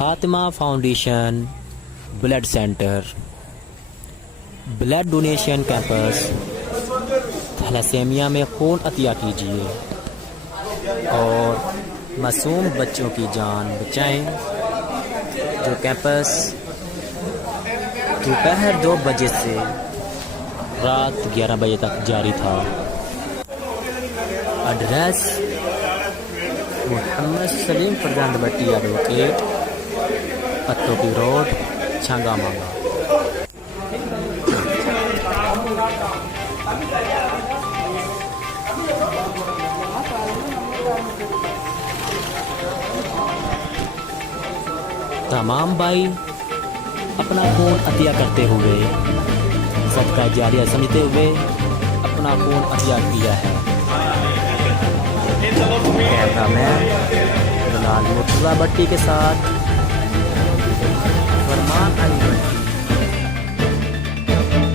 Fatima foundation blood centre, blood donation campus. Thalassemia में खून अतिया कीजिए और मासूम बच्चों की जान बचाएं। जो कैंपस दोपहर 2 बजे से रात 11 बजे तक जारी था। एड्रेस मोहम्मद सलीम फरजंद भट्टी एडवोकेट, पत्तोकी रोड, छांगा मांगा। तमाम भाई अपना खून अतिया करते हुए, सदका जारिया समझते हुए अपना खून अतिया किया है। कैमरामैन बिलाल मुर्तज़ा भट्टी के साथ फरमान अली